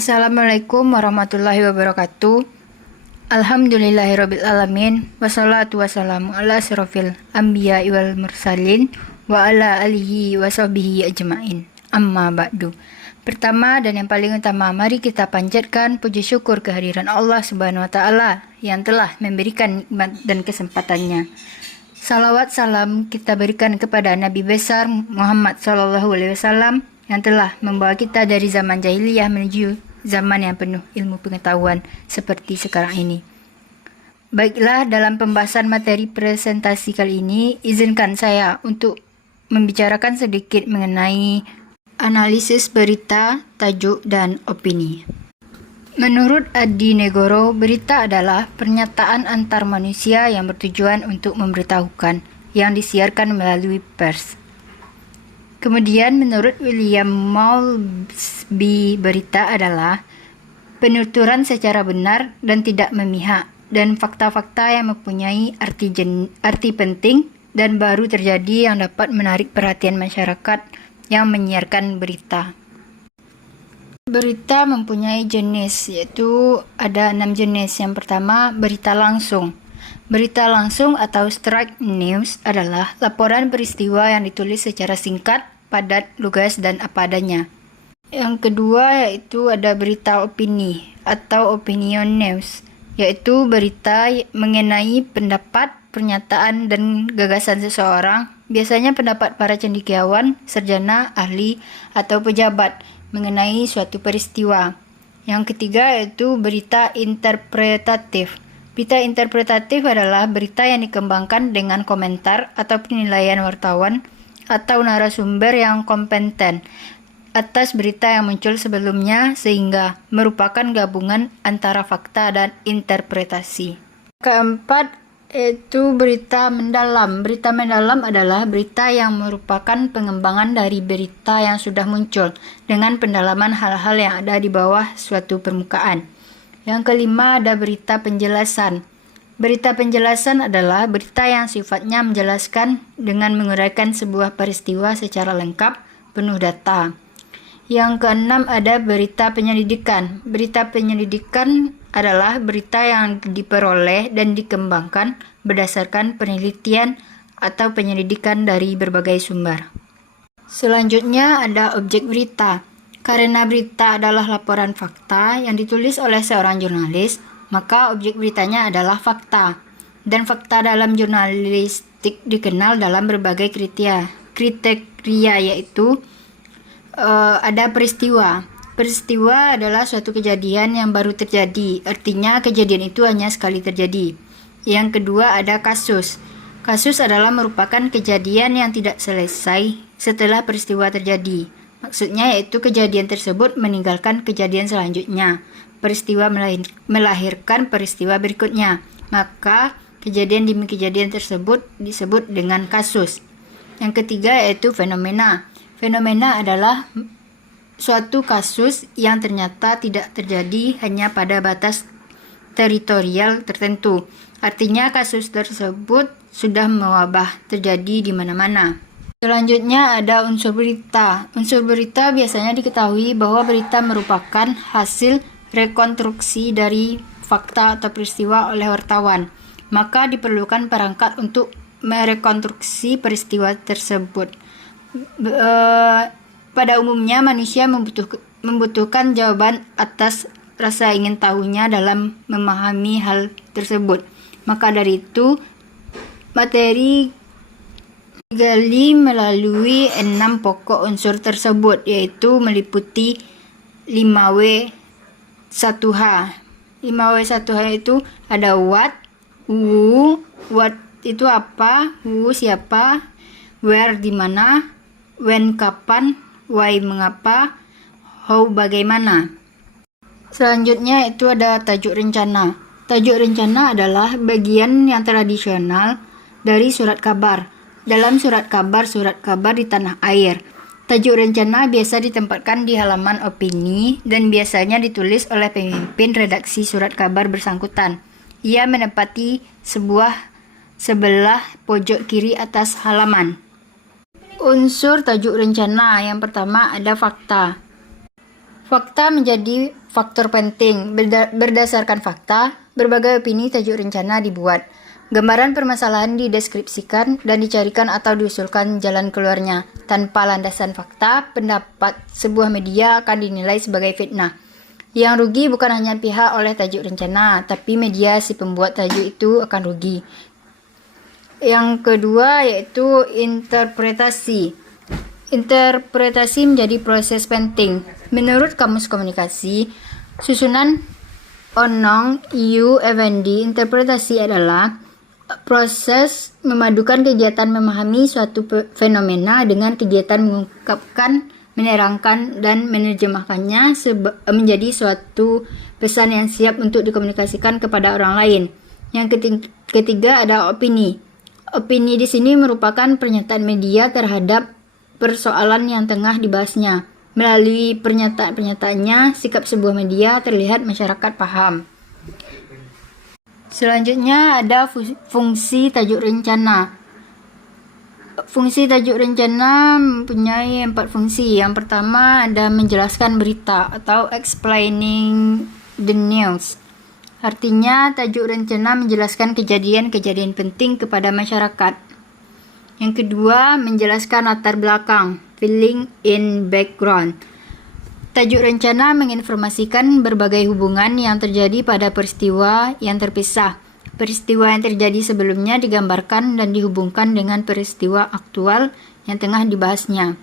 Assalamualaikum warahmatullahi wabarakatuh. Alhamdulillahirabbil alamin. Wassalatu wassalamu ala asyrofil anbiya wal mursalin wa ala alihi wa sahbihi ajmain. Amma ba'du. Pertama dan yang paling utama, mari kita panjatkan puji syukur kehadiran Allah Subhanahu wa taala yang telah memberikan nikmat dan kesempatannya. Salawat salam kita berikan kepada Nabi besar Muhammad SAW yang telah membawa kita dari zaman jahiliyah menuju zaman yang penuh ilmu pengetahuan seperti sekarang ini. Baiklah, dalam pembahasan materi presentasi kali ini, izinkan saya untuk membicarakan sedikit mengenai analisis berita, tajuk, dan opini. Menurut Adi Negoro, berita adalah pernyataan antar manusia yang bertujuan untuk memberitahukan, yang disiarkan melalui pers. Kemudian menurut William Moulsby, berita adalah penuturan secara benar dan tidak memihak, dan fakta-fakta yang mempunyai arti penting dan baru terjadi yang dapat menarik perhatian masyarakat yang menyiarkan berita. Berita mempunyai jenis, yaitu ada 6 jenis. Yang pertama, berita langsung. Berita langsung atau straight news adalah laporan peristiwa yang ditulis secara singkat, padat, lugas, dan apa adanya. Yang kedua yaitu ada berita opini atau opinion news, yaitu berita mengenai pendapat, pernyataan, dan gagasan seseorang, biasanya pendapat para cendekiawan, sarjana, ahli, atau pejabat mengenai suatu peristiwa. Yang ketiga yaitu berita interpretatif. Berita interpretatif adalah berita yang dikembangkan dengan komentar atau penilaian wartawan atau narasumber yang kompeten atas berita yang muncul sebelumnya, sehingga merupakan gabungan antara fakta dan interpretasi. Keempat yaitu berita mendalam. Berita mendalam adalah berita yang merupakan pengembangan dari berita yang sudah muncul dengan pendalaman hal-hal yang ada di bawah suatu permukaan. Yang kelima ada berita penjelasan. Berita penjelasan adalah berita yang sifatnya menjelaskan dengan menguraikan sebuah peristiwa secara lengkap, penuh data. Yang keenam ada berita penyelidikan. Berita penyelidikan adalah berita yang diperoleh dan dikembangkan berdasarkan penelitian atau penyelidikan dari berbagai sumber. Selanjutnya ada objek berita. Karena berita adalah laporan fakta yang ditulis oleh seorang jurnalis, maka objek beritanya adalah fakta. Dan fakta dalam jurnalistik dikenal dalam berbagai kriteria, yaitu ada peristiwa. Peristiwa adalah suatu kejadian yang baru terjadi, artinya kejadian itu hanya sekali terjadi. Yang kedua ada kasus. Kasus adalah merupakan kejadian yang tidak selesai setelah peristiwa terjadi. Maksudnya yaitu kejadian tersebut meninggalkan kejadian selanjutnya. Peristiwa melahirkan peristiwa berikutnya. Maka kejadian demi kejadian tersebut disebut dengan kasus. Yang ketiga yaitu fenomena. Fenomena adalah suatu kasus yang ternyata tidak terjadi hanya pada batas teritorial tertentu. Artinya kasus tersebut sudah mewabah, terjadi di mana-mana. Selanjutnya ada unsur berita. Unsur berita biasanya diketahui bahwa berita merupakan hasil rekonstruksi dari fakta atau peristiwa oleh wartawan. Maka diperlukan perangkat untuk merekonstruksi peristiwa tersebut. Pada umumnya manusia membutuhkan jawaban atas rasa ingin tahunya dalam memahami hal tersebut. Maka dari itu, materi digali melalui 6 pokok unsur tersebut, yaitu meliputi 5W1H. 5W1H itu ada what, who, what itu apa, who siapa, where di mana, when kapan, why mengapa, how bagaimana. Selanjutnya itu ada tajuk rencana. Tajuk rencana adalah bagian yang tradisional dari surat kabar. Dalam surat kabar di tanah air, tajuk rencana biasa ditempatkan di halaman opini dan biasanya ditulis oleh pemimpin redaksi surat kabar bersangkutan. Ia menempati sebelah pojok kiri atas halaman. Unsur tajuk rencana yang pertama ada fakta. Fakta menjadi faktor penting. Berdasarkan fakta, berbagai opini tajuk rencana dibuat. Gambaran permasalahan dideskripsikan dan dicarikan atau diusulkan jalan keluarnya. Tanpa landasan fakta, pendapat sebuah media akan dinilai sebagai fitnah. Yang rugi bukan hanya pihak oleh tajuk rencana, tapi media si pembuat tajuk itu akan rugi. Yang kedua yaitu interpretasi. Interpretasi menjadi proses penting. Menurut Kamus Komunikasi, susunan Onong Yu Effendi, interpretasi adalah proses memadukan kegiatan memahami suatu fenomena dengan kegiatan mengungkapkan, menerangkan, dan menerjemahkannya menjadi suatu pesan yang siap untuk dikomunikasikan kepada orang lain. Yang ketiga ada opini. Opini di sini merupakan pernyataan media terhadap persoalan yang tengah dibahasnya. Melalui pernyataan-pernyataannya, sikap sebuah media terlihat masyarakat paham. Selanjutnya ada fungsi tajuk rencana. Fungsi tajuk rencana mempunyai 4 fungsi. Yang pertama ada menjelaskan berita atau explaining the news. Artinya tajuk rencana menjelaskan kejadian-kejadian penting kepada masyarakat. Yang kedua menjelaskan latar belakang, filling in background. Tajuk rencana menginformasikan berbagai hubungan yang terjadi pada peristiwa yang terpisah. Peristiwa yang terjadi sebelumnya digambarkan dan dihubungkan dengan peristiwa aktual yang tengah dibahasnya.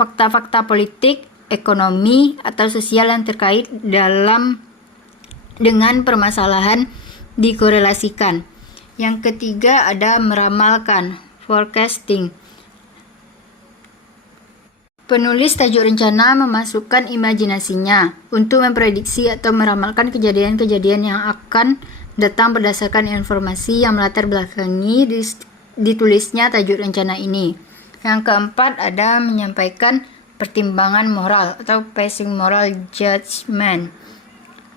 Fakta-fakta politik, ekonomi, atau sosial yang terkait dengan permasalahan dikorelasikan. Yang ketiga ada meramalkan, forecasting. Penulis tajuk rencana memasukkan imajinasinya untuk memprediksi atau meramalkan kejadian-kejadian yang akan datang berdasarkan informasi yang melatar belakangi ditulisnya tajuk rencana ini. Yang keempat ada menyampaikan pertimbangan moral atau passing moral judgment.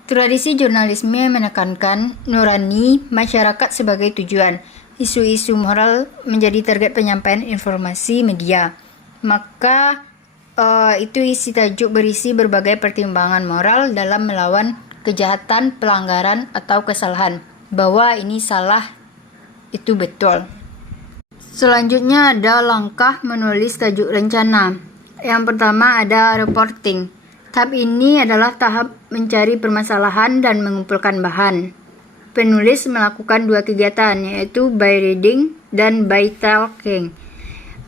Tradisi jurnalisme menekankan nurani masyarakat sebagai tujuan. Isu-isu moral menjadi target penyampaian informasi media. Maka itu isi tajuk berisi berbagai pertimbangan moral dalam melawan kejahatan, pelanggaran, atau kesalahan. Bahwa ini salah, itu betul. Selanjutnya ada langkah menulis tajuk rencana. Yang pertama ada reporting. Tahap ini adalah tahap mencari permasalahan dan mengumpulkan bahan. Penulis melakukan 2 kegiatan, yaitu by reading dan by talking.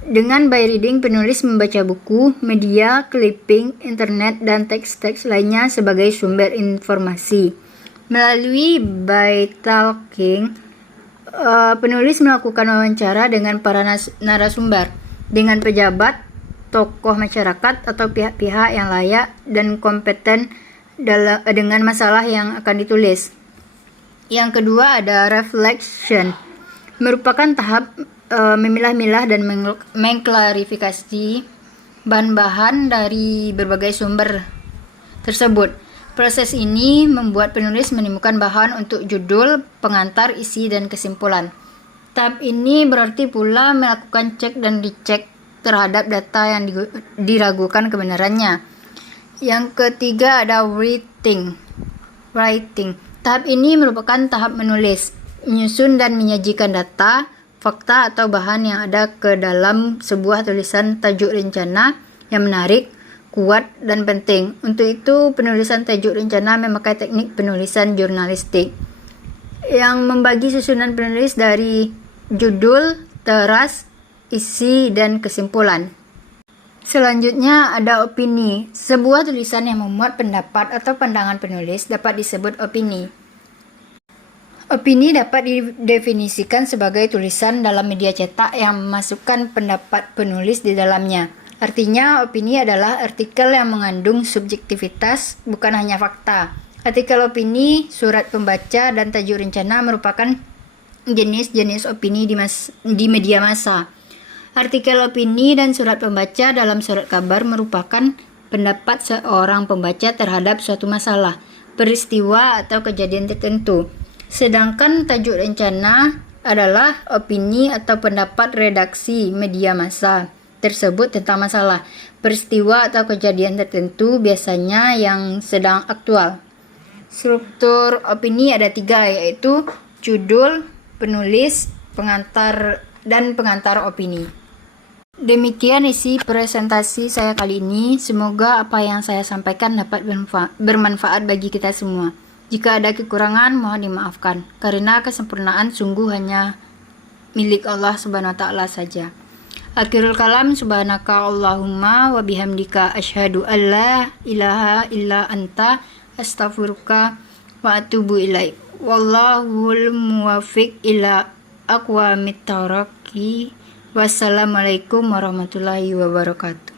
Dengan by reading, penulis membaca buku, media, clipping, internet, dan teks-teks lainnya sebagai sumber informasi. Melalui by talking, penulis melakukan wawancara dengan para narasumber, dengan pejabat, tokoh masyarakat, atau pihak-pihak yang layak dan kompeten dengan masalah yang akan ditulis. Yang kedua ada reflection, merupakan tahap memilah-milah dan mengklarifikasi bahan-bahan dari berbagai sumber tersebut. Proses ini membuat penulis menemukan bahan untuk judul, pengantar, isi, dan kesimpulan. Tahap ini berarti pula melakukan cek dan dicek terhadap data yang diragukan kebenarannya. Yang ketiga ada writing. Tahap ini merupakan tahap menulis, menyusun dan menyajikan data, fakta atau bahan yang ada ke dalam sebuah tulisan tajuk rencana yang menarik, kuat, dan penting. Untuk itu, penulisan tajuk rencana memakai teknik penulisan jurnalistik yang membagi susunan penulis dari judul, teras, isi, dan kesimpulan. Selanjutnya ada opini. Sebuah tulisan yang memuat pendapat atau pandangan penulis dapat disebut opini. Opini dapat didefinisikan sebagai tulisan dalam media cetak yang memasukkan pendapat penulis di dalamnya. Artinya, opini adalah artikel yang mengandung subjektivitas, bukan hanya fakta. Artikel opini, surat pembaca, dan tajuk rencana merupakan jenis-jenis opini di media massa. Artikel opini dan surat pembaca dalam surat kabar merupakan pendapat seorang pembaca terhadap suatu masalah, peristiwa, atau kejadian tertentu. Sedangkan tajuk rencana adalah opini atau pendapat redaksi media massa tersebut tentang masalah, peristiwa atau kejadian tertentu, biasanya yang sedang aktual. Struktur opini ada 3, yaitu judul, penulis, pengantar, dan pengantar opini. Demikian isi presentasi saya kali ini. Semoga apa yang saya sampaikan dapat bermanfaat bagi kita semua. Jika ada kekurangan, mohon dimaafkan, karena kesempurnaan sungguh hanya milik Allah Subhanahu wa Ta'ala saja. Akhirul kalam, subhanaka Allahumma wa bihamdika asyhadu an la ilaha illa anta astaghfiruka wa atubu ilaik. Wallahul muwaffiq ila aqwamit thoriq. Wassalamualaikum warahmatullahi wabarakatuh.